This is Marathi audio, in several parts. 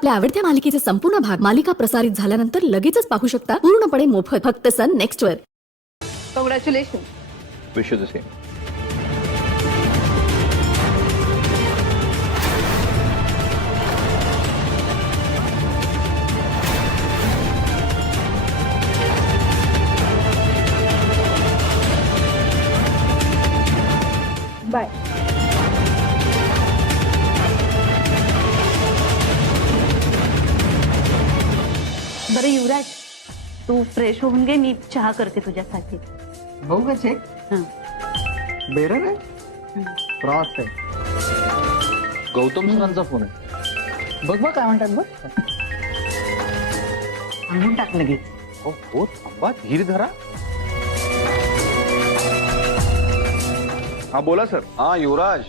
आपल्या आवडत्या मालिकेचे संपूर्ण भाग मालिका प्रसारित झाल्यानंतर लगेचच पाहू शकता पूर्णपणे मोफत फक्त सन नेक्स्ट वर. Congratulation. Wish you the same. Bye. बरं युवराज, तू फ्रेश होऊन घे, मी चहा करते तुझ्यासाठी. बघू का चेक? हं. बेरर आहे, क्रॉस आहे. गौतम सरांचा फोन आहे. बघ बघ काय म्हणतात बघ. सांगून टाक लगेच. हो थांबा, धीर धरा. हा बोला सर. हा युवराज,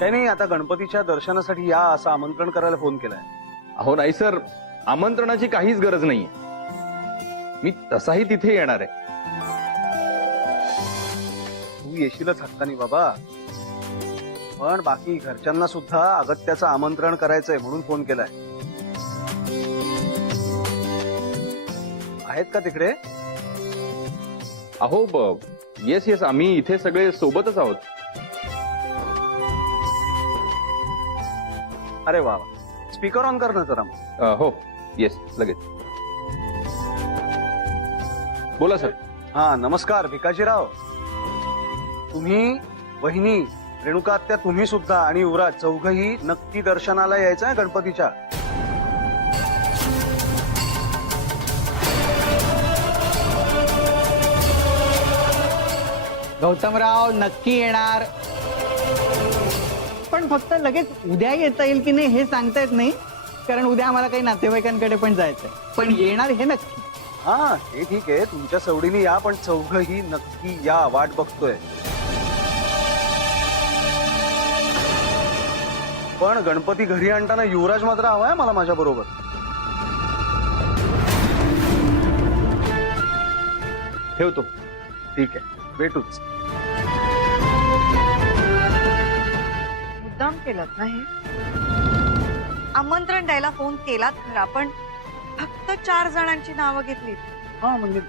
काही नाही, आता गणपतीच्या दर्शनासाठी या असं आमंत्रण करायला फोन केलाय. अहो नाही सर, आमंत्रणाची काहीच गरज नाहीये. मी तसाही तिथे येणार आहे. तू येशीलच हक्कानी बाबा, पण बाकी घरच्यांना सुद्धा अगत्याचं आमंत्रण करायचंय म्हणून फोन केलाय. आहेत का तिकडे? अहो येस येस, आम्ही इथे सगळे सोबतच आहोत. अरे वा, स्पीकर ऑन कर ना जरा. हो येस, लगेच. बोला सर. हा नमस्कार भिकाजीराव. तुम्ही, वहिनी, रेणुका आत्या, तुम्ही सुद्धा आणि युवराज चौघही नक्की दर्शनाला यायचं आहे गणपतीच्या. गौतमराव नक्की येणार, पण फक्त लगेच उद्या येता येईल की नाही हे सांगता येत नाही, कारण उद्या आम्हाला काही नातेवाईकांकडे पण जायचंय. पण येणार हे नक्की. हा हे ठीक आहे, तुमच्या सवडीने या, पण चौघही नक्की या, वाट बघतोय. पण गणपती घरी आणताना युवराज मात्र हवाय मला माझ्या बरोबर. ठेवतो. ठीक आहे, भेटूच. मुद्दाम केलं ना हे? आमंत्रण द्यायला फोन केलात खरा, पण फक्त 4 जणांची नावं घेतली. हा म्हणजे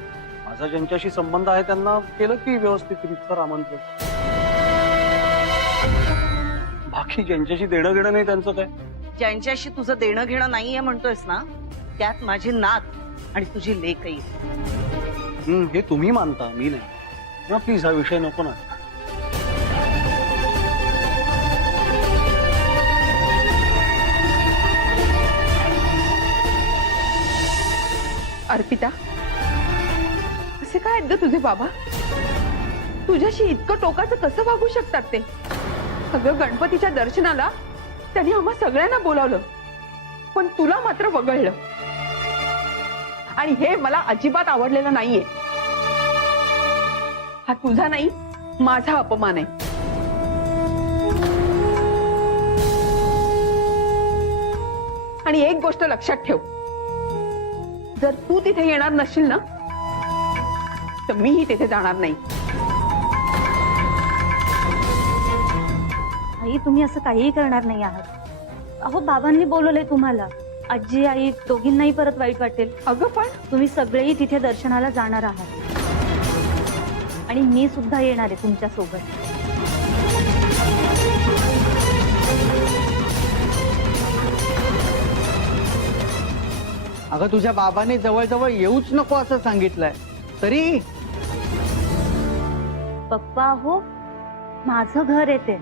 माझा ज्यांच्याशी संबंध आहे त्यांना केलं की व्यवस्थित रीतसर आमंत्रण. बाकी ज्यांच्याशी देणं घेणं नाही त्यांचं काय? ज्यांच्याशी तुझं देणं घेणं नाहीये म्हणतोयस ना, त्यात माझी नात आणि तुझी लेकही. हे तुम्ही मानता, मी नाही. प्लीज हा विषय नको ना. अर्पिता, असे काय आहेत ग तुझे बाबा? तुझ्याशी इतकं टोकाचं कसं वागू शकतात ते? अगं गणपतीच्या दर्शनाला त्यांनी आम्हा सगळ्यांना बोलावलं, पण तुला मात्र वगळलं. आणि हे मला अजिबात आवडलेलं नाहीये. हा तुझा नाही, माझा अपमान आहे. आणि एक गोष्ट लक्षात ठेव, जर तू तिथे येणार नसशील ना, तर मीही तिथे जाणार नाही. आई, तुम्ही असं काहीही करणार नाही आहात. अहो, बाबांनी बोलवलंय तुम्हाला. आजी आई दोघींनाही परत वाईट वाटेल. अगं पण तुम्ही सगळेही तिथे दर्शनाला जाणार आहात आणि मी सुद्धा येणार आहे तुमच्या सोबत. अगं तुझ्या बाबांनी जवळजवळ येऊच नको असं सांगितलंय, तरी पप्पा, हो माझं घर येते.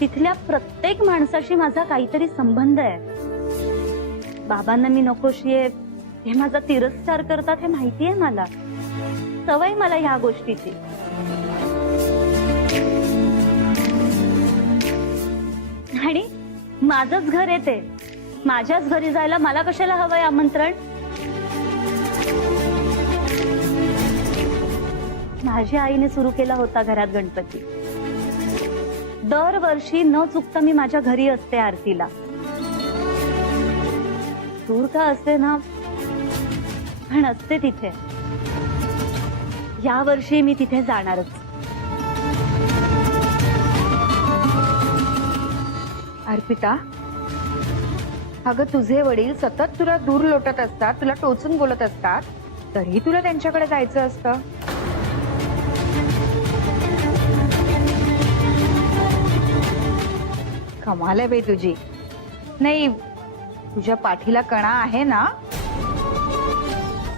तिथल्या प्रत्येक माणसाशी माझा काहीतरी संबंध आहे. बाबांना मी नकोशी आहे, हे माझा तिरस्कार करतात हे माहिती आहे मला. सवय मला ह्या गोष्टीची. आणि माझंच घर येते, माझ्याच घरी जायला मला कशाला हवंय आमंत्रण? माझ्या आईने सुरू केला होता घरात गणपती. दरवर्षी न चुकता मी माझ्या घरी असते आरतीला. दूर का असते ना, पण असते तिथे. या वर्षी मी तिथे जाणारच. अर्पिता, अगं तुझे वडील सतत तुला दूर लोटत असतात, तुला टोचून बोलत असतात, तरी तुला त्यांच्याकडे जायचं असतं. कमाल आहे बाई तुझी. नाही, तुझ्या पाठीला कणा आहे ना.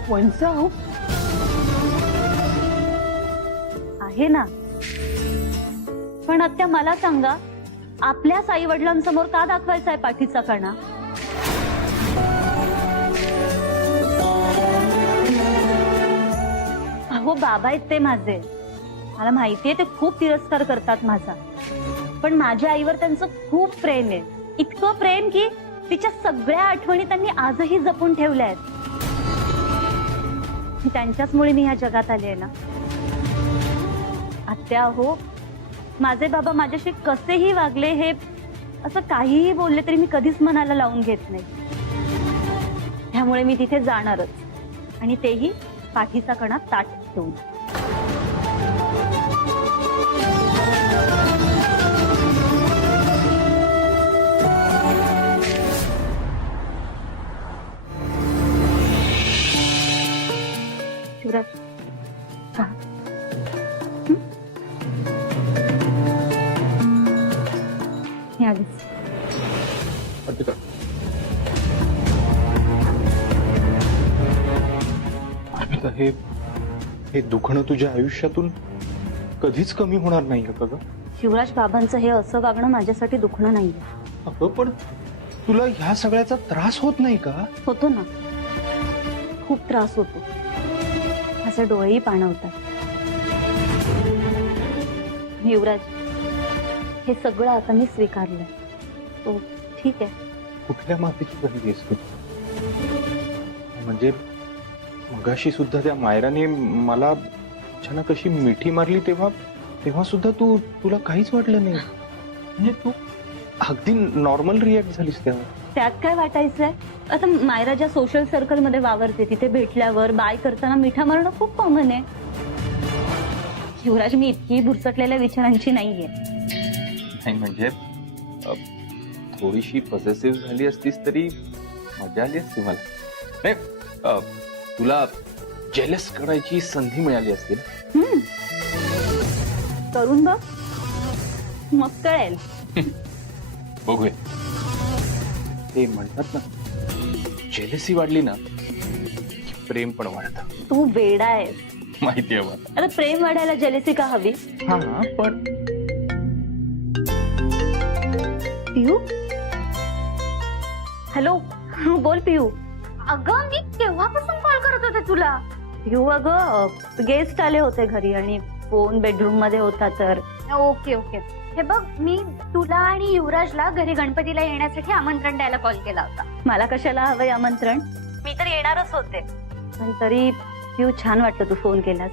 वंचाव आहे ना. पण आत्या मला सांगा, आपल्याच आई वडिलांसमोर का दाखवायचा आहे पाठीचा कणा? अहो बाबा आहेत ते माझे, मला माहितीये ते खूप तिरस्कार करतात माझा, पण माझ्या आईवर त्यांचं खूप प्रेम आहे. इतकं प्रेम की तिच्या सगळ्या आठवणी त्यांनी आजही जपून ठेवल्या आहेत. त्यांच्याचमुळे मी ह्या जगात आले आहे ना आत्या. हो, माझे बाबा माझ्याशी कसेही वागले, हे असं काहीही बोलले तरी मी कधीच मनाला लावून घेत नाही. त्यामुळे मी तिथे जाणारच, आणि तेही पाठीचा कणा ताट ठेवून. शिवराज, चहा. हे आलीच. अर्पिता, अर्पिता, हे दुखणं तुझ्या आयुष्यातून कधीच कमी होणार नाही का ग? शिवराज, बाबांचं हे असं वागणं माझ्यासाठी दुखणं नाहीये. अगं पण तुला ह्या सगळ्याचा त्रास होत नाही का? होतो ना, खूप त्रास होतो. माझे डोळेही पाणवतात. युवराज, हे सगळं आता मी स्वीकारलंय. तो ठीक आहे. कुठल्या मातीची बनली आहेस तू? म्हणजे मगाशी सुद्धा त्या मायराने मला अचानक अशी मिठी मारली, तेव्हा सुद्धा तुला काहीच वाटलं नाही. म्हणजे तू अगदी नॉर्मल रिॲक्ट झालीस तेव्हा. त्यात काय वाटायचंय? आता मायरा ज्या सोशल सर्कल मध्ये वावरते, तिथे भेटल्यावर बाय करताना मिठा मारणं खूप कॉमन आहे. युवराज, मी इतकी भुरसटलेल्या विचारांची नाहीये. नाही म्हणजे थोडीशी पॉझिटिव्ह झाली असतीस तरी मजा आली असती मला. नाही, तुला जेलस करायची संधी मिळाली असती ना. करून बघ, मग कळेल. बघूया. ते म्हणतात ना, जेलसी वाढली ना की प्रेम पण वाढतं. तू वेडा आहेस. माहितीये मला. आता प्रेम वाढायला जेलेसी का हवी? हा, पण पियू, हॅलो. बोल पियू. अगं मी केव्हापासून कॉल करत होते तुला. पियू, अगं गेस्ट आले होते घरी आणि फोन बेडरूम मध्ये होता. तर ओके ओके. हे बघ, मी तुला आणि युवराजला घरी गणपतीला येण्यासाठी आमंत्रण द्यायला कॉल केला होता. मला कशाला हवंय आमंत्रण? मी तर येणारच होते, पण तरी पियू छान वाटलं तू फोन केलास.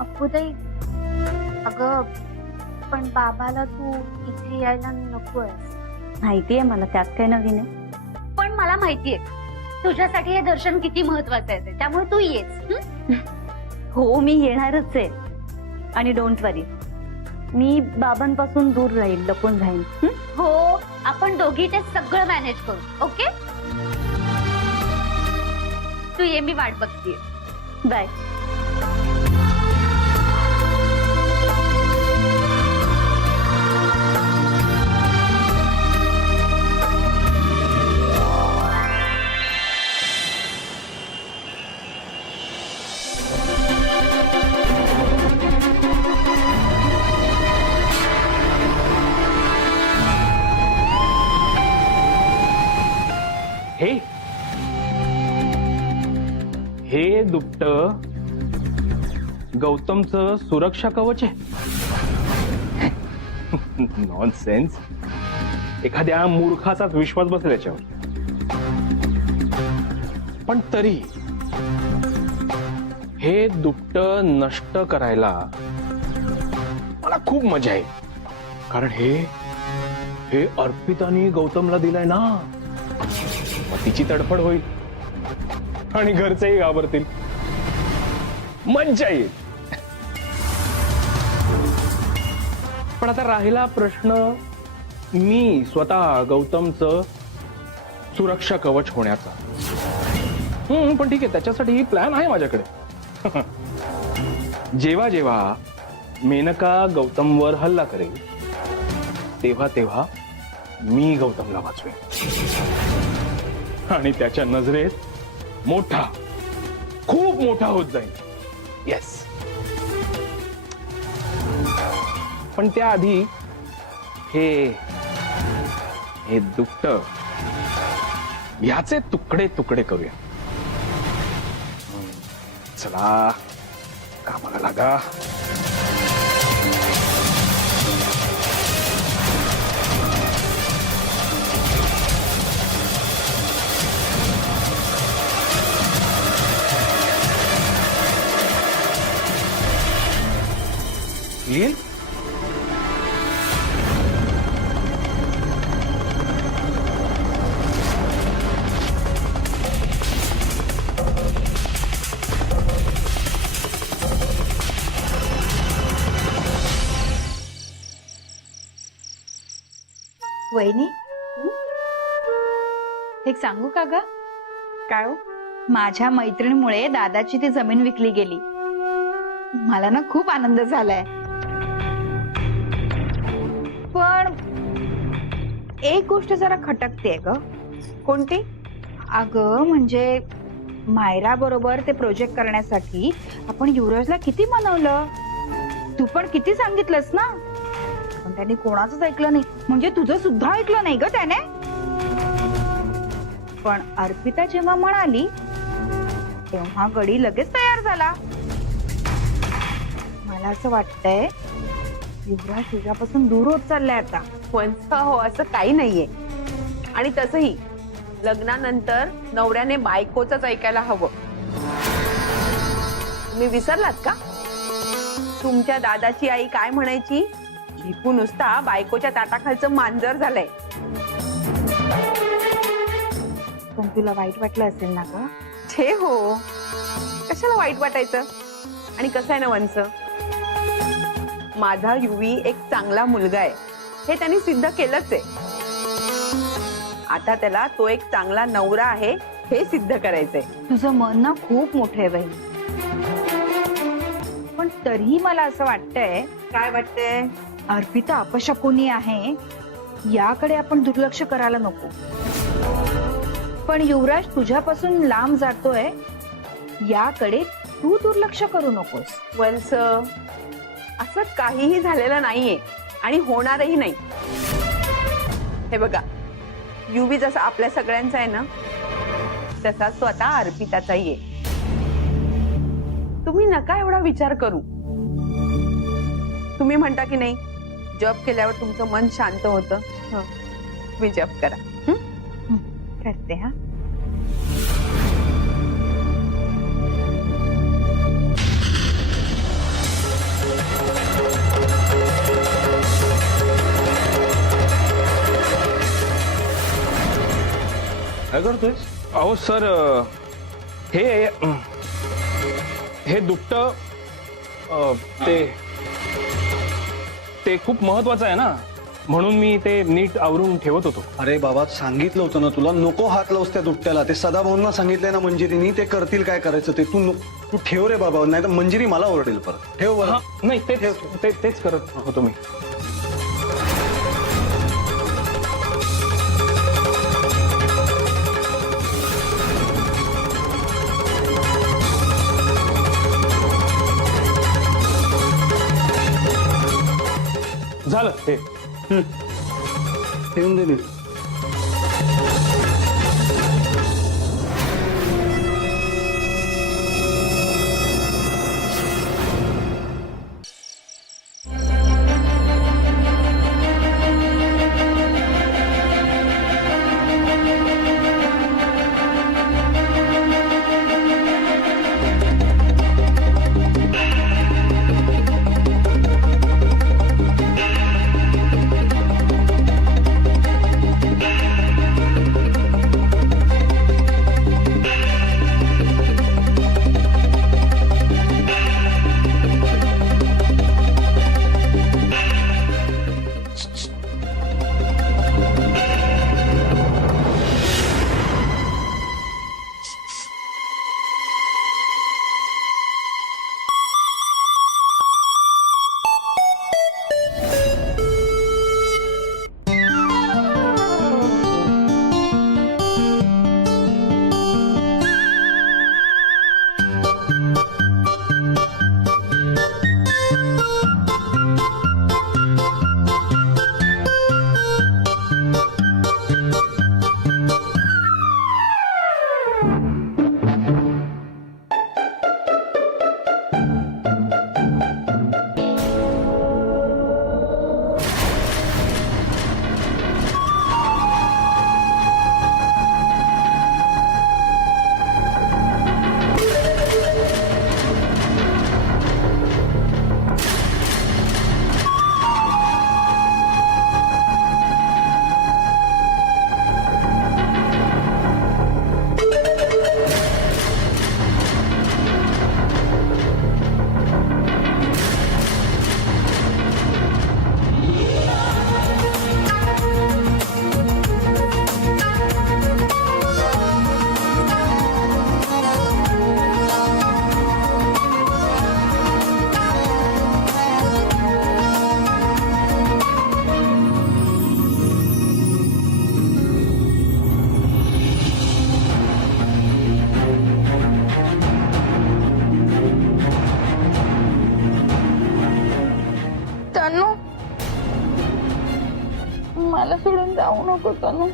अप्पूताई, अगं पण बाबाला तू इथे यायला नकोय. माहितीये मला, त्यात काय नवीन आहे? पण मला माहितीये तुझ्यासाठी हे दर्शन किती महत्वाचं आहे ते, त्यामुळे तू येच. हो, मी येणारच आहे. आणि डोंट वरी, मी बाबांपासून दूर राहील, लपून राहील. हो, आपण दोघी ते सगळं मॅनेज करू. ओके, तू ये, मी वाट बघतीये. बाय. हे दुपट गौतमचं सुरक्षा कवच आहे. नॉनसेन्स. एखाद्या मूर्खाचाच विश्वास बसेल याच्यावर. पण तरी हे दुपट नष्ट करायला मला खूप मजा आहे. कारण हे अर्पितानी गौतमला दिलाय ना, मग तिची तडफड होईल आणि घरचेही घाबरतील. मज्जा येईल. पण पण आता राहिला प्रश्न मी स्वतः गौतमचं सुरक्षा कवच होण्याचा. पण ठीक आहे, त्याच्यासाठी ही प्लॅन आहे माझ्याकडे. जेव्हा जेव्हा मेनका गौतमवर हल्ला करेल तेव्हा तेव्हा मी गौतमला वाचवेन आणि त्याच्या नजरेत मोठा, खूप मोठा होत जाईल. येस. पण त्याआधी हे दुपट ह्याचे तुकडे तुकडे करूया. चला कामाला लागा. येईल वहिनी एक सांगू का ग? काय हो? माझ्या मैत्रिणीमुळे दादाची ती जमीन विकली गेली. मला ना खूप आनंद झालाय. पण एक गोष्ट जरा खटकते ग. कोणती? अगं म्हणजे मायरा बरोबर ते प्रोजेक्ट करण्यासाठी आपण युवराजला किती मनवलं, तू पण किती सांगितलंस ना, पण त्याने कोणाचंच ऐकलं नाही. म्हणजे तुझं सुद्धा ऐकलं नाही ग त्याने. पण अर्पिता जेव्हा म्हणाली तेव्हा गडी लगेच तयार झाला. मला असं वाटतंय युवराज तुझ्यापासून दूर होत चाललाय आता. वंस हो, असं काही नाहीये. आणि तसंही लग्नानंतर नवऱ्याने बायकोच ऐकायला हवं. तुम्ही विसरलात का? तुमच्या दादाची आई काय म्हणायची? भिकू नुसता बायकोच्या ताटाखालचं मांजर झालंय. पण तुला वाईट वाटलं असेल ना ग? छे हो, कशाला वाईट वाटायचं? आणि कसं आहे ना वंस, माझा युवी एक चांगला मुलगा आहे हे त्यांनी सिद्ध केलंच आहे. आता त्याला तो एक चांगला नवरा आहे हे सिद्ध करायचंय. तुझं मन ना खूप मोठं आहे बहीण. पण तरीही मला असं वाटतंय, काय वाटतंय? अर्पिता अपशकुनी आहे याकडे आपण दुर्लक्ष करायला नको. पण युवराज तुझ्यापासून लांब जातोय याकडे तू दुर्लक्ष करू नकोस. वंस, असं काहीही झालेलं नाहीये आणि होणारही नाही. हे बघा, युवी जसा आपल्या सगळ्यांचा आहे ना, तसाच तो आता अर्पिताचाही आहे. तुम्ही नका एवढा विचार करू. तुम्ही म्हणता की नाही, जप केल्यावर तुमचं मन शांत होतं. तुम्ही जप करा. करते हा. काय करतोय? अहो सर, हे दुपट ते खूप महत्वाचं आहे ना, म्हणून मी ते नीट आवरून ठेवत होतो. अरे बाबा, सांगितलं होतं ना तुला, नको हात लावूस त्या दुपट्याला. ते सदाभाऊंना सांगितलंय ना मंजिरीनी, ते करतील काय करायचं ते. तू ठेव रे बाबा, नाही तर मंजिरी मला ओरडेल परत. ठेव बरं. नाही, तेच करत होतो मी. झालं ते. ठेवून दे. तनु मला सोडून जाऊ नको तनु.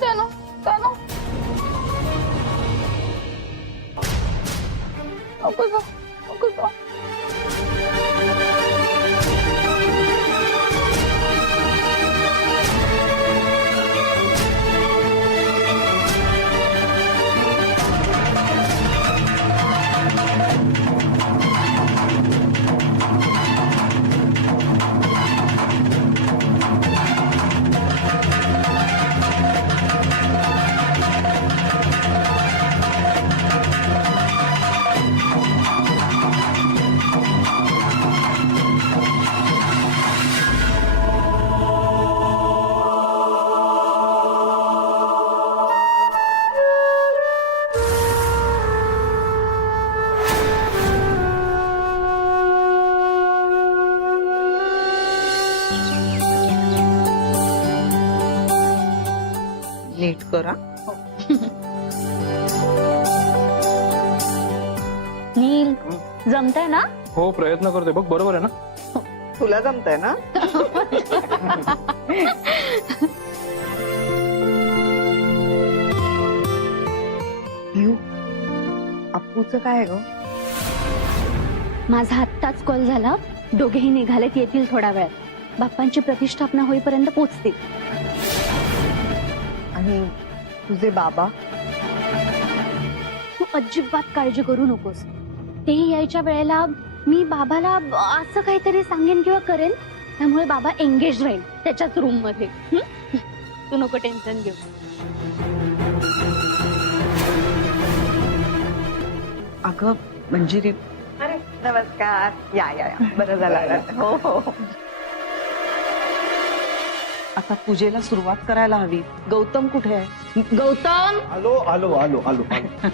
तनु तनु नको जाऊ, नको जाऊ. नीट करा. नील जमतंय ना? हो प्रयत्न करतोय बघ, बरोबर आहे ना? तुला जमतंय ना? अप्पूचं काय ग? माझा आत्ताच कॉल झाला. दोघेही निघालेत, येतील थोड्या वेळात. बाप्पांची प्रतिष्ठापना होईपर्यंत पोहोचतील. आणि तुझे बाबा? तू अजिबात काळजी करू नकोस. ते यायच्या वेळेला मी बाबाला असं काहीतरी सांगेन किंवा करेन, त्यामुळे बाबा एंगेज राहील त्याच्याच रूम मध्ये. तू नको टेन्शन घेऊ. अगं मंजिरी, अरे नमस्कार. या या या, बरं झालं. हो हो. आता पूजेला सुरुवात करायला हवी. गौतम कुठे आहे? गौतम आलो आलो आलो आलो आलो.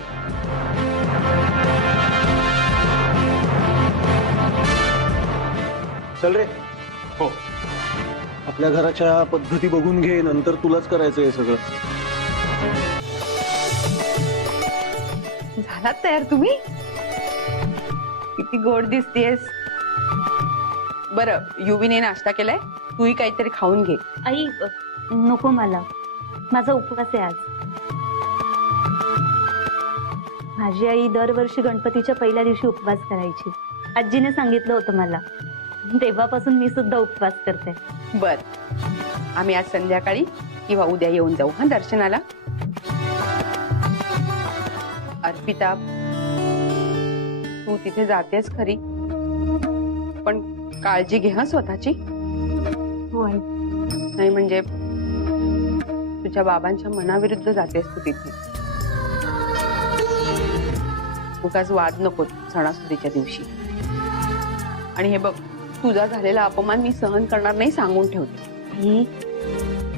चल रे. हो. आपल्या घराच्या पद्धती बघून घे, नंतर तुलाच करायचंय सगळं. झालात तयार तुम्ही? किती गोड दिसतेस. बरं युवीने नाश्ता केलाय, तूही काहीतरी खाऊन घे. आई नको, मला माझा उपवास आहे आज. माझी आई दरवर्षी गणपतीच्या पहिल्या दिवशी उपवास करायची. आजीने सांगितलं होतं मला, तेव्हापासून मी सुद्धा उपवास करते. बर, आम्ही आज संध्याकाळी किंवा उद्या येऊन जाऊ हा दर्शनाला. अर्पिता, तू तिथे जातेस खरी, पण काळजी घे हा स्वतःची. हो आई. नाही म्हणजे तुझ्या बाबांच्या मनाविरुद्ध जातेस तू तिथे. उगाच वाद नको सणासुदीच्या दिवशी. आणि हे बघ, तुझा झालेला अपमान मी सहन करणार नाही, सांगून ठेवते. आई,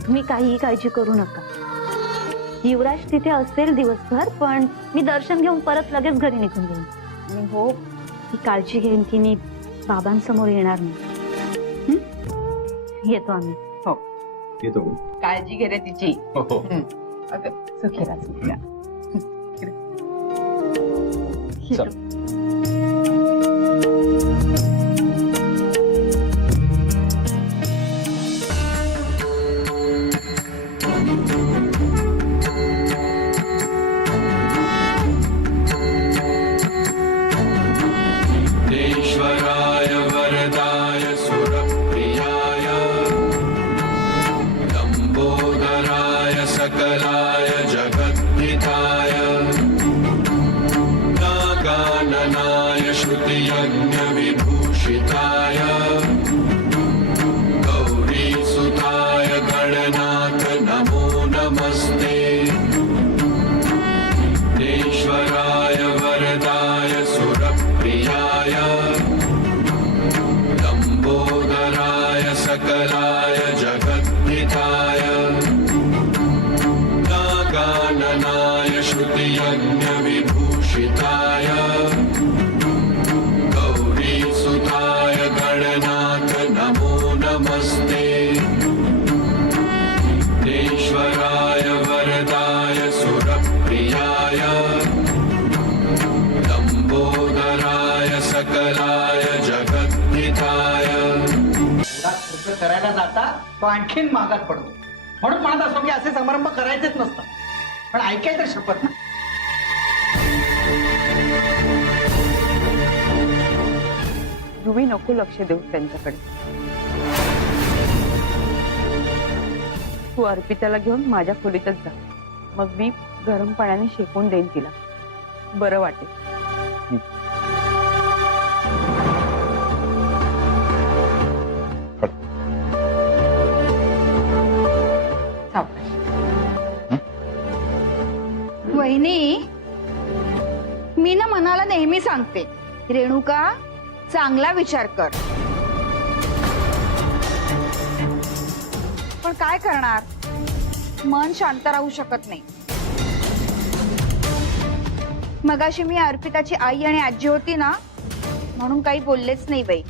तुम्ही काहीही काळजी करू नका. युवराज तिथे असेल दिवसभर, पण मी दर्शन घेऊन परत लगेच घरी निघून येईन. आणि हो, ही काळजी घेईन की मी बाबांसमोर येणार नाही. येतो आम्ही. हो, येतो. काळजी घे रे तिची. हो. अगं सुखेला सुखेला. चल. ईश्वराय वरदाय सुरप्रियाय लंबोदराय सकलाय जगद्धिताय नागाननाय श्रुतियज्ञ विभूषिताय गौरीसुताय गणनाथ नमो नमस्ते. ईश्वराय वरदाय सुरप्रियाय लंबोदराय सकलाय जगद्धिताय नागाननाय श्रुतियज्ञविभूषिताय गौरीसुताय गणनाथ नमो नमस्ते विघ्नेश्वराय वरदाय सुरप्रियाय लंबोदराय सकलाय जगद्धिताय खर्च करायला जाता तो आणखीन महागात पडतो. म्हणून म्हणत असतो की असे समारंभ करायचेच नसतात. पण ऐकाय तर शपथ ना. ध्रुवी नको लक्ष देऊ त्यांच्याकडे. तू अर्पिताला घेऊन माझ्या खोलीतच जा. मग मी गरम पाण्याने शेकून देईन तिला. बरं वाटेल. सावकाश. वहिनी, मी ना मनाला नेहमी सांगते, रेणुका चांगला विचार कर. पण काय करणार, मन शांत राहू शकत नाही. मगाशी मी अर्पिताची आई आणि आजी होती ना, म्हणून काही बोललेच नाही बाई.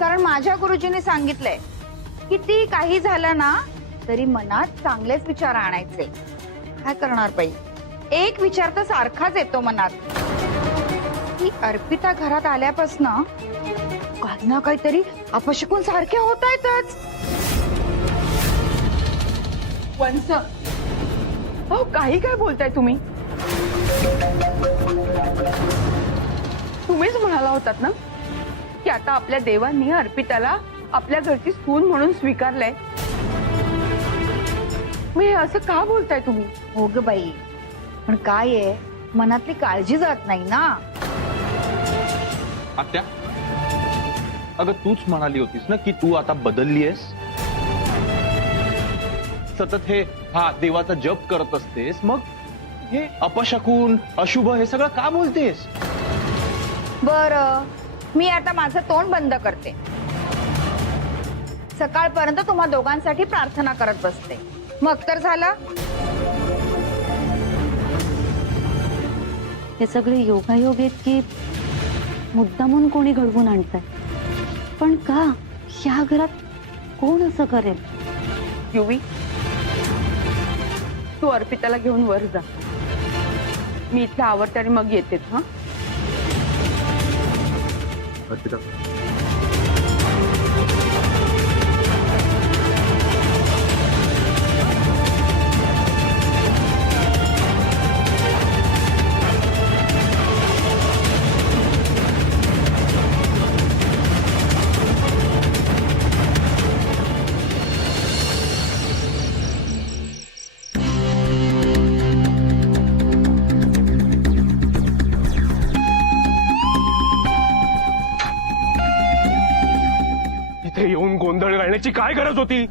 कारण माझ्या गुरुजींनी सांगितलंय, किती काही झालं ना तरी मनात चांगलेच विचार आणायचे. काय करणार बाई, एक विचार तर सारखाच येतो मनात की अर्पिता घरात आल्यापासून काही ना काहीतरी अपशकुन सारखे होत आहेतच. वंस, अहो काही काय बोलताय तुम्ही? तुम्हीच म्हणाला होतात ना की आता आपल्या देवांनी अर्पिताला आपल्या घरची सून म्हणून स्वीकारलंय. मी असं का बोलताय तुम्ही? हो ग बाई, पण काय आहे, मनातली काळजी जात नाही ना. आत्या, अगं तूच म्हणाली होतीस ना की तू आता बदलली आहेस. सतत हे देवाचा जप करत असतेस, मग हे अपशकुन अशुभ हे सगळं का बोलतेस? बरं, मी आता माझं तोंड बंद करते. सकाळपर्यंत तुम्हा दोघांसाठी प्रार्थना करत बसते. मग तर झालं. हे सगळे योगायोग आहेत की मुद्दामून कोणी घडवून आणताय? पण का? ह्या घरात कोण असं करेल? युवी, तू अर्पिताला घेऊन वर जा. मी इथं आवरते आणि मग येते. हा, अर्पिता, इथे येऊन गोंधळ घालण्याची काय गरज होती?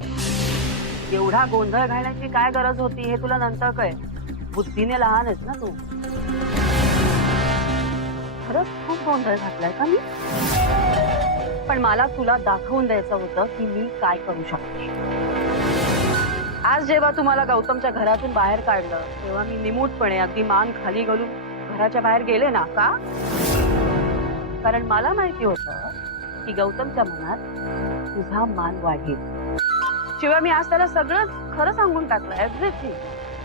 एवढा गोंधळ घालण्याची काय गरज होती हे तुला नंतर कळ. बुद्धीने लहान आहेस ना तू. खरंच खूप गोंधळ घातलाय का मी? पण मला तुला दाखवून द्यायचं होतं की मी काय करू शकते. आज जेव्हा तुम्हाला गौतमच्या घरातून बाहेर काढलं तेव्हा मी निमूटपणे अगदी मान खाली घालून घराच्या बाहेर गेले ना का? कारण मला माहिती होतं की गौतमच्या मनात तुझा मान वाढेल. शिवाय मी आज त्याला सगळं खरं सांगून टाकलं, एव्हरीथिंग.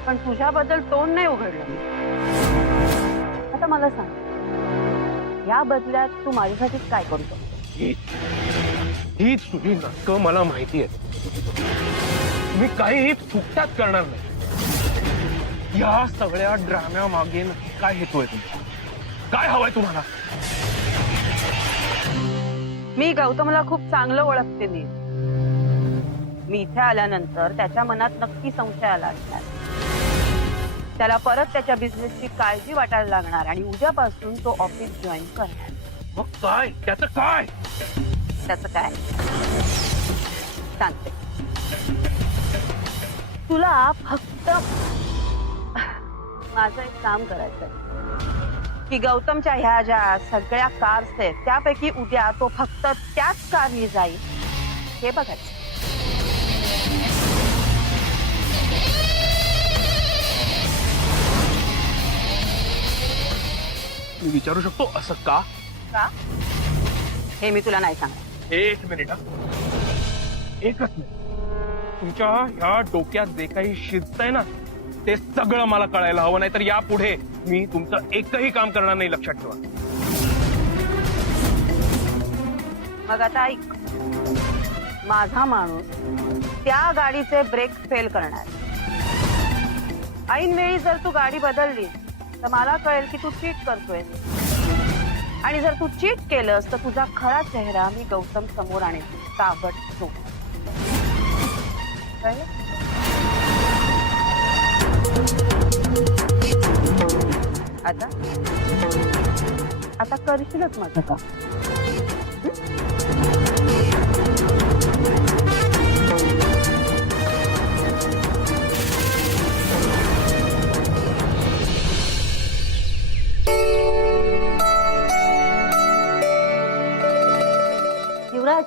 पण तुझ्याबद्दल तोंड नाही उघडलं मी. आता मला सांग, या बदल्यात तू माझ्यासाठी काय करतो? हीच तुझी नाटकं मला माहिती आहे. मी काहीही फुकटात करणार नाही. या सगळ्या ड्राम्या मागे काय हेतू आहे तुमचा? काय हवंय तुम्हाला? मी गौतमला खूप चांगलं ओळखते. मी इथे आल्यानंतर त्याच्या मनात नक्की संशय आला असणार. त्याला परत त्याच्या बिझनेसची काळजी वाटायला लागणार आणि उद्यापासून तो ऑफिस जॉईन करणार. मग काय त्याचं काय? त्याचं काय सांगते तुला. फक्त माझं एक काम करायचंय की गौतमच्या ह्या ज्या सगळ्या कार्स आहेत त्यापैकी उद्या तो फक्त त्याच कारने जाईल हे बघायचं. मी विचारू शकतो असं का? हे मी तुला नाही सांगणार. एक मिनिट हा. एकच मिनिट. तुमच्या ह्या डोक्यात जे काही शिजतंय ना ते सगळं मला कळायला हवं, नाहीतर यापुढे मी तुमचं एकही काम करणार नाही, लक्षात ठेवा. मग आता ऐक, माझा माणूस त्या गाडीचे ब्रेक फेल करणार. ऐन वेळी जर तू गाडी बदलली तर मला कळेल की तू चीट करतोय, आणि जर तू चीट केलंस तर तुझा खरा चेहरा मी गौतम समोर आणेल ताबडतोब. कळलं? आता आता करशीलच माझं का? युवराज,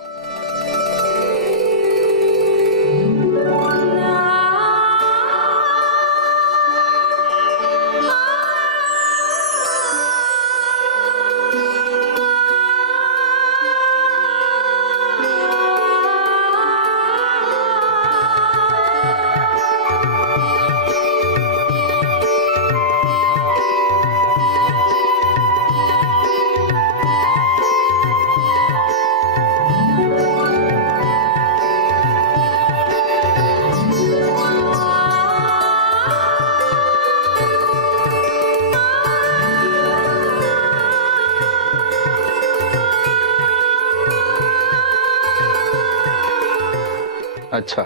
अच्छा,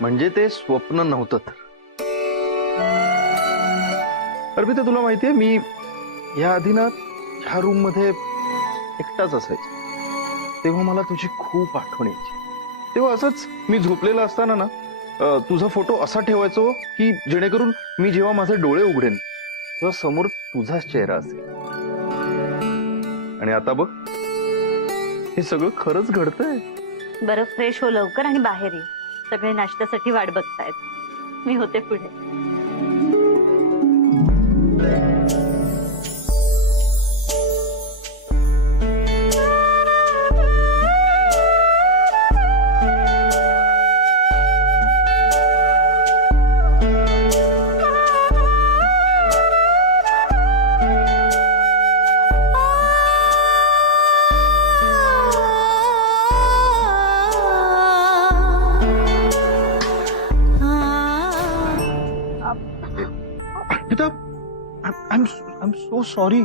म्हणजे ते स्वप्न नव्हतं तर. अर्पिता, तुला माहितीये मी या आधी ना ह्या रूम मध्ये एकटाच असायचो. तेव्हा मला तुझी खूप आठवण यायची. तेव्हा असंच मी झोपलेला असताना ना तुझा फोटो असा ठेवायचो की जेणेकरून मी जेव्हा माझे डोळे उघडेन तेव्हा समोर तुझाच चेहरा असेल. आणि आता बघ, हे सगळं खरंच घडतंय. बरं, फ्रेश हो लवकर आणि बाहेर ये. सगळे नाश्त्यासाठी वाट बघतायत. मी होते पुढे. I am so sorry.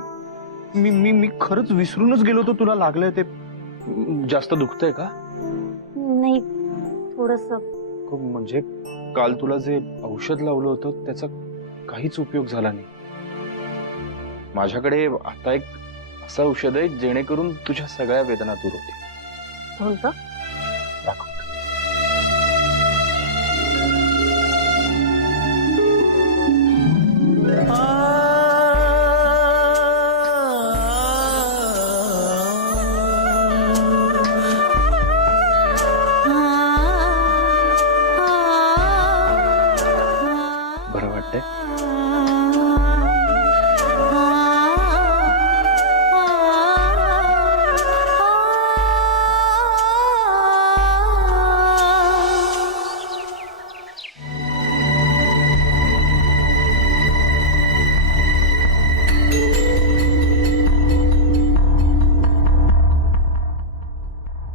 मी मी मी खरंच विसरूनच गेलो होतो तुला लागलंय ते. जास्त दुखतंय का? नाही, थोडस. म्हणजे काल तुला जे औषध लावलं होतं त्याचा काहीच उपयोग झाला नाही. माझ्याकडे आता एक असं औषध आहे जेणेकरून तुझ्या सगळ्या वेदना दूर होतील. कोणतं? दाखव. बरं वाटतंय?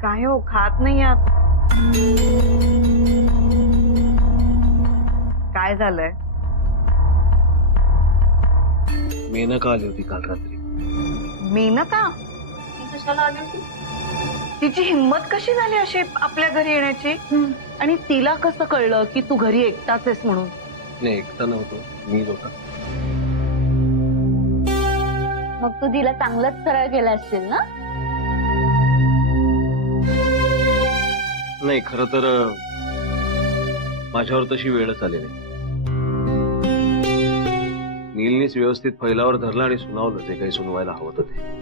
काय हो, खात नाही आहात? काय झालंय? मेनका आली होती काल रात्री. मेनका? तिची हिंमत कशी झाली अशी आपल्या घरी येण्याची? आणि तिला कसं कळलं की तू घरी एकटाच आहेस म्हणून? नाही, एकटा नव्हतो, मीच होता. मग तू तिला चांगलंच सरळ केलं असशील ना? नाही, खरं तर माझ्यावर तशी वेळच आली नाही. नीलनीच व्यवस्थित फैलावर धरलं आणि सुनावलं जे काही सुनवायला हवं होतं ते.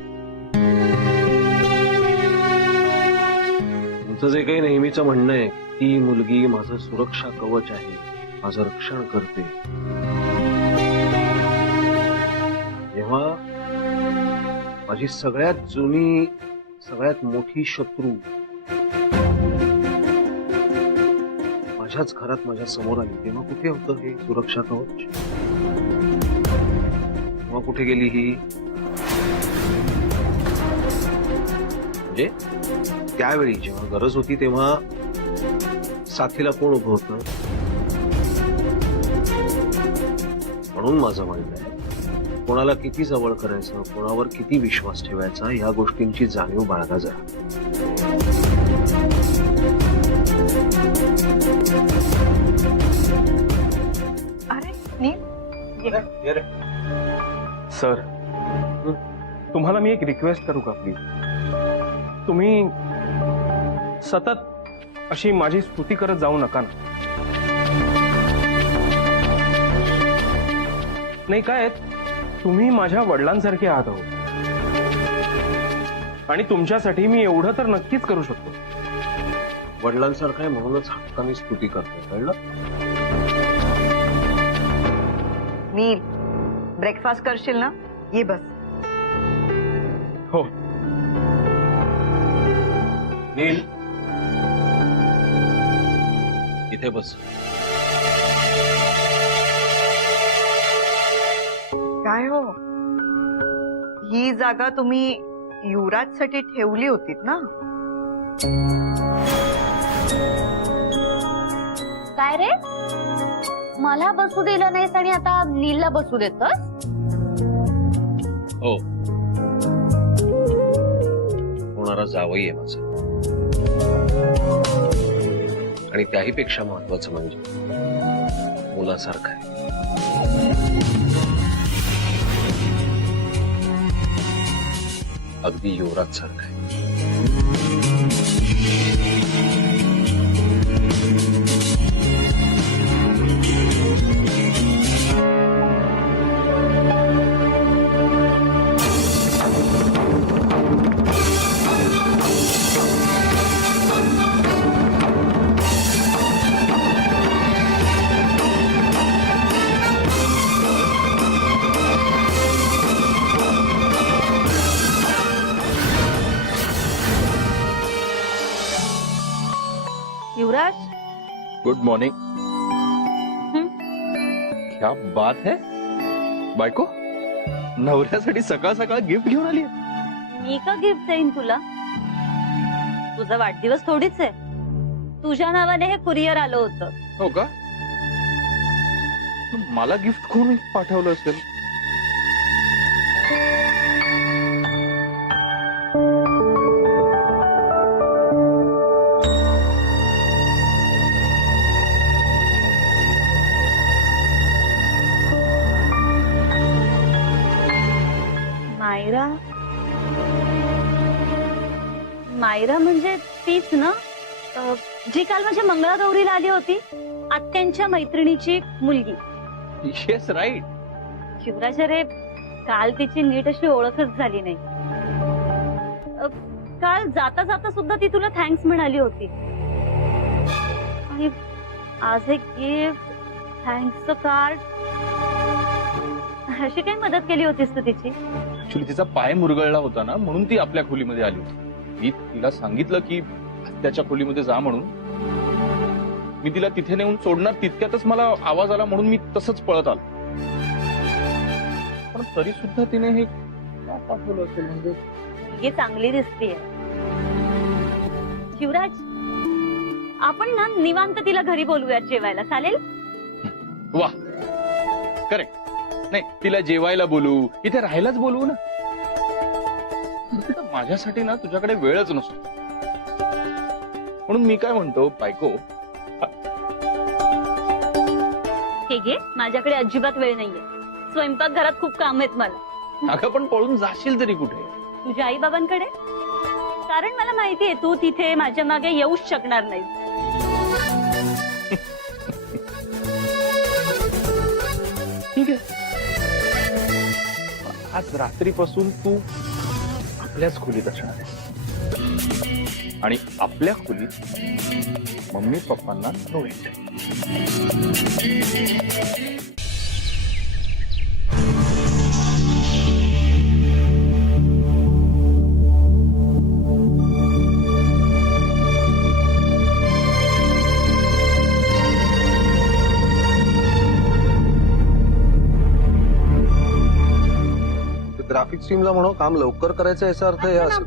तुमचं जे काही नेहमीचं म्हणणं आहे, ती मुलगी माझं सुरक्षा कवच आहे, माझं रक्षण करते, जेव्हा तेव्हा माझी सगळ्यात जुनी सगळ्यात मोठी शत्रू माझ्याच घरात माझ्या समोर आली, तेव्हा कुठे होतं हे सुरक्षा कवच? तेव्हा कुठे गेली ही? म्हणजे त्यावेळी जेव्हा गरज होती तेव्हा साथीला कोण उभं होतं? म्हणून माझं म्हणणं आहे, कोणाला किती जवळ करायचं, कोणावर किती विश्वास ठेवायचा, ह्या गोष्टींची जाणीव बाळगा जरा. अरे नील, सर, तुम्हाला मी एक रिक्वेस्ट करू का प्लीज? तुम्ही सतत अशी माझी स्तुती करत जाऊ नका ना. नाही काय, तुम्ही माझ्या वडिलांसारखे आहात आहो, आणि तुमच्यासाठी मी एवढं तर नक्कीच करू शकतो. वडिलांसारखं आहे म्हणूनच हक्काने स्तुती करतो, कळलं? नील, ब्रेकफास्ट करशील ना? ये बस. हो. नील, इथे बस. काय हो, ही जागा तुम्ही युवराजसाठी ठेवली होतीत ना? काय रे, मला बसू दिलं नाहीस आणि आता नीलला बसू देतोस? हो, होणारा जावई आहे माझा, आणि त्याही पेक्षा महत्वाचं म्हणजे मुलासारखं आहे. अगदी युवराज सारखं आहे. युवराज, गुड मॉर्निंग. क्या बात है बायको, नवऱ्यासाठी सकाळ सकाळ गिफ्ट घेऊन आली. मी का गिफ्ट देईन तुला? तुझा वाढदिवस थोडीच आहे. तुझ्या नावाने हे कुरिअर आलं होतं. हो का? मला गिफ्ट कोण पाठवलं असेल? मायरा, मायरा म्हणजे तीच ना, जी काल माझ्या मंगळागौरीला आली होती, आत्यांच्या मैत्रिणीची मुलगी. Yes, right. शिवराज, अरे काल तिची नीट अशी ओळखच झाली नाही. काल जाता जाता सुद्धा ती तुला थँक्स म्हणाली होती, आणि आज एक गिफ्ट, थँक्सचं कार्ड, अशी काही मदत केली होतीस तू तिची? ऍक्च्युली तिचा पाय मुरगळला होता ना, म्हणून ती आपल्या खोलीमध्ये आली होती. मी तिला सांगितलं की त्याच्या खोलीमध्ये जा म्हणून. मी तिला तिथे नेऊन सोडणार तितक्यातच मला आवाज आला, म्हणून मी तसंच पळत आलो. पण तरी सुद्धा तिने हे का पाठवलं असेल? म्हणजे ही चांगली दिसतीये. शिवराज, आपण ना निवांत तिला घरी बोलूयात जेवायला, चालेल? वा, करेक्ट. नाही, तिला जेवायला बोलू, इथे राहायलाच बोलवू ना. माझ्यासाठी ना तुझ्याकडे वेळच नसतो. म्हणून मी काय म्हणतो बायको, हे घे, माझ्याकडे अजिबात वेळ नाहीये. स्वयंपाक घरात खूप काम आहेत मला. अगं पण पळून जाशील तरी कुठे? तुझ्या आई बाबांकडे, कारण मला माहितीये तू तिथे माझ्या मागे येऊच शकणार नाही. ठीक आहे, आज रात्रीपासून तू आपल्याच खोलीत असणार आहे, आणि आपल्या खोलीत मम्मी पप्पांना नो एंट्री. ग्राफिक्स टीमला म्हणू काम लवकर करायचं याचा अर्थ हे असेल.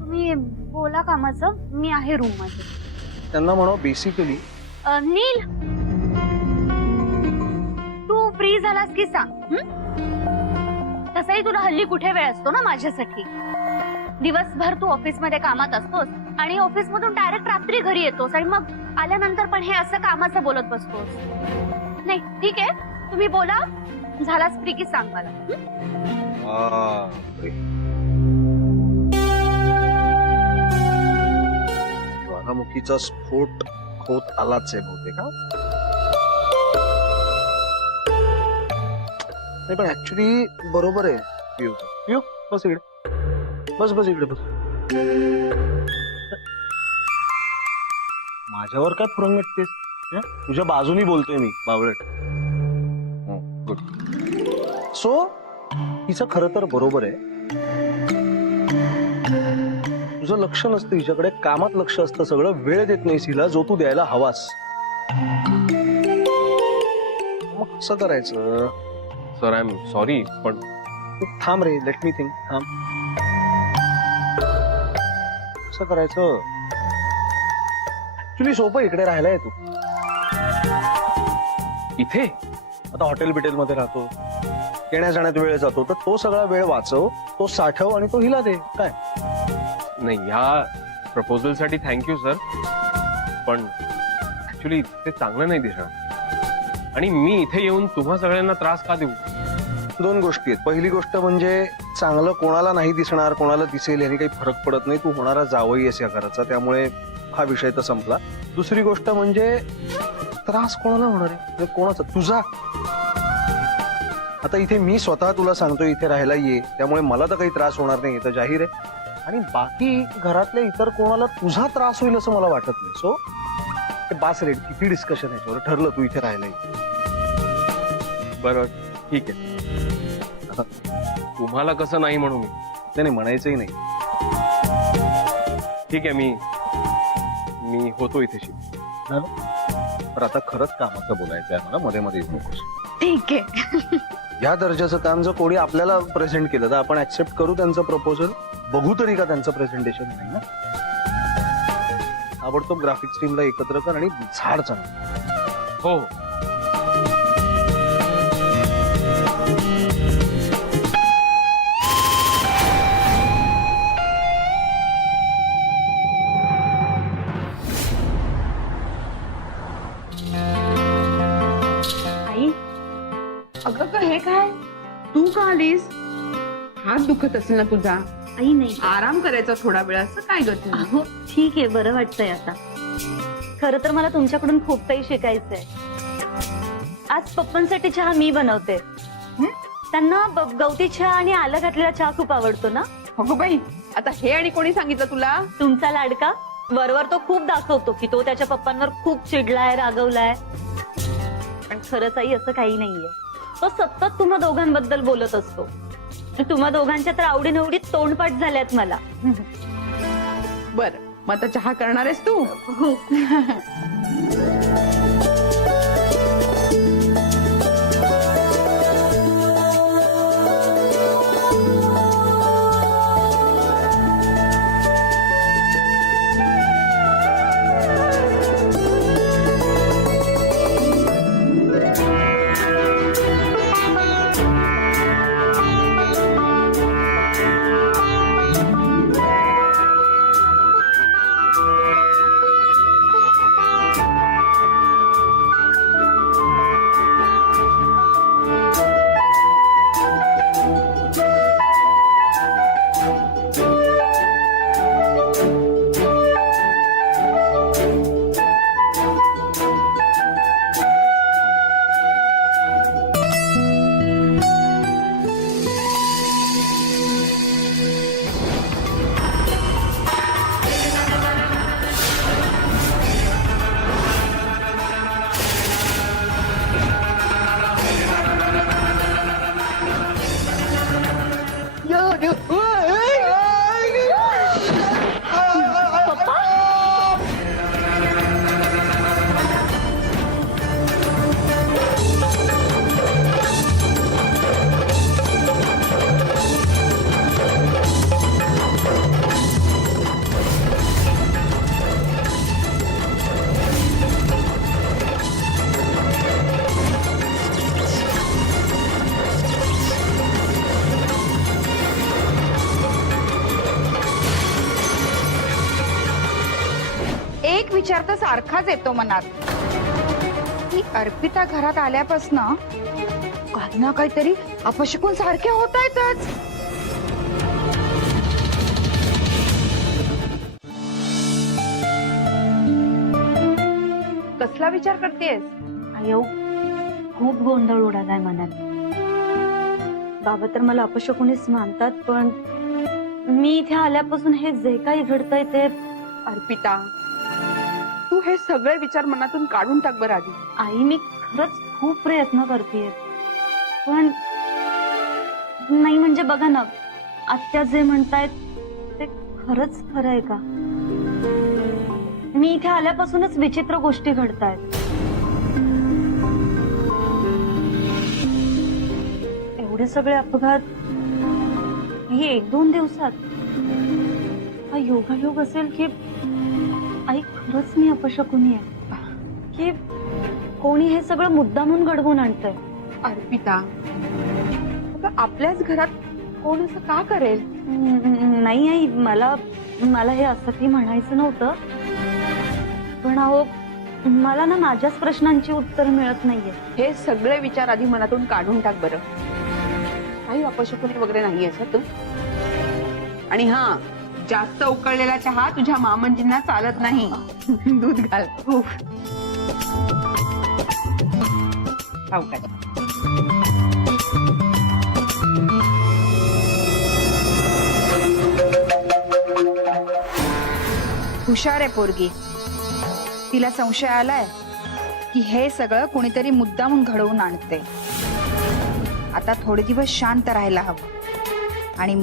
तुम्ही बोला कामाचं, मी आहे रूम मध्ये. त्यांना म्हणू बेसिकली नील, तू फ्री झालास की सांग. तसंही तुला हल्ली कुठे वेळ असतो ना माझ्यासाठी. दिवसभर तू ऑफिस मध्ये कामात असतोस आणि ऑफिस मधून डायरेक्ट रात्री घरी येतोस आणि मग आल्यानंतर पण हे असं कामाचं बोलत बसतोस. नाही ठीक आहे, तुम्ही बोला. झालास फ्री की सांग मला. ज्वालामुखीचा स्फोट होत आलाच आहे बहुतेक. नाही पण ऍक्च्युली बरोबर आहे पियूचं. पियू बस इकडे, बस बस इकडे बस. माझ्यावर काय फुरंगटतेस? तुझ्या बाजूनी बोलतोय मी बावळट. गुड. सो हिचं खरं तर बरोबर आहे. तुझं लक्ष नसतं हिच्याकडे, कामात लक्ष असतं सगळं, वेळ देत नाहीस हिला जो तू द्यायला हवास. मग कसं करायचं? सर आय एम सॉरी, पण थांब रे, लेट मी थिंक. थांब, कसं करायचं? ऍक्च्युली सोपं, इकडे राहायला आहे तू. इथे आता हॉटेल बिटेल मध्ये राहतो, येण्या जाण्यात वेळ जातो, तर तो सगळा वेळ वाचव, तो साठव आणि तो हिला दे. काय नाही, ह्या प्रपोजल साठी थँक्यू सर, पण ऍक्च्युली ते चांगलं नाही दिसणार आणि मी इथे येऊन तुम्हा सगळ्यांना त्रास का देऊ? दोन गोष्टी आहेत. पहिली गोष्ट म्हणजे चांगलं कोणाला नाही दिसणार, कोणाला दिसेल याने काही फरक पडत नाही. तू होणारा जावई आहेस या घराचा, त्यामुळे हा विषय तर संपला. दुसरी गोष्ट म्हणजे त्रास कोणाला होणार आहे? कोणाचा? तुझा. आता इथे मी स्वतः तुला सांगतो इथे राहायला ये, त्यामुळे मला तर काही त्रास होणार नाही, तर जाहीर आहे. आणि बाकी घरातल्या इतर कोणाला तुझा त्रास होईल असं मला वाटत नाही. सो बास रे, किती डिस्कशन आहे याच्यावर. ठरलं तू इथे राहायला ये. बरं ठीक आहे. आता तुम्हाला कसं नाही म्हणू मी? नाही म्हणायचंही नाही. ठीक आहे, मी होतो इथे शिफ्ट. पण आता खरंच कामाचं बोलायचं आहे मला, मध्ये मध्ये येऊ नकोस. ठीक आहे. या दर्जाचं काम जर कोणी आपल्याला प्रेझेंट केलं तर आपण ऍक्सेप्ट करू त्यांचं प्रपोजल. बघू तरी का त्यांचं प्रेझेंटेशन नाही ना. आवडतो ग्राफिक्स टीमला एकत्र कर आणि झाड चांगलं. हो. आई, अगं हे काय, तू का आलीस? हात दुखत असेल ना तुझा? आई नाही, आराम करायचा थोडा वेळ, असं काय ग तुला? हो ठीक आहे, बरं वाटतंय आता. खरं तर मला तुमच्याकडून खूप काही शिकायचंय. आज पप्पांसाठी चहा मी बनवते. त्यांना गवती चहा आणि आलं घातलेला चहा खूप आवडतो ना. अगो बाई, आता हे आणि कोणी सांगितलं तुला? तुमचा लाडका वरवर तो खूप दाखवतो की तो त्याच्या पप्पांवर खूप चिडलाय, रागवलाय, पण खरंच आई असं काही नाहीये. तो सतत तुम्हा दोघांबद्दल बोलत असतो. तुम्हा दोघांच्या तर आवडीनिवडीत तोंडपाठ झाल्यात मला. बर, मग आता चहा करणार आहेस तू? हो. विचार तर सारखाच येतो मनात की अर्पिता घरात आल्यापासून काही ना काहीतरी अपशकुन सारखे होत आहेतच. कसला विचार करतेस? आयो खूप गोंधळ उडालाय मनात. बाबा तर मला अपशकुनीच मानतात, पण मी इथे आल्यापासून हे जे काही घडतंय ते अर्पिता, तू हे सगळे विचार मनातून काढून टाक बरं आधी. आई मी खरंच खूप प्रयत्न करतेय, पण नाही म्हणजे बघा ना, आत्या जे म्हणतायत ते खरंच खरं आहे का? मी इथे आल्यापासूनच विचित्र गोष्टी घडतायत. एवढे सगळे अपघात हे 1-2 दिवसात. हा योगायोग असेल की आई खरंच मी अपशकुनी आहे, की कोणी हे सगळं मुद्दामून घडवून आणतंय? अर्पिता, अगं आपल्याच घरात कोण असं का करेल? नाही आई, मला हे असं काही म्हणायचं नव्हतं, पण अहो मला ना माझ्याच प्रश्नांची उत्तर मिळत नाहीये. हे सगळे विचार आधी मनातून काढून टाक बरं. काही अपशकुनी वगैरे नाहीये तू. आणि हा, जास्त उकळलेला चहा तुझ्या मामंजींना चालत नाही. दूध घाल. उफ. खाऊ काय? हुशार आहे पोरगी. तिला संशय आलाय की हे सगळं कोणीतरी मुद्दामून घडवून आणते. आता थोडे दिवस शांत राहायला हवं आणि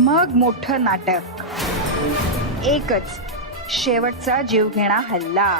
मग मोठं नाटक. एकच शेवटचा जीवघेणा हल्ला.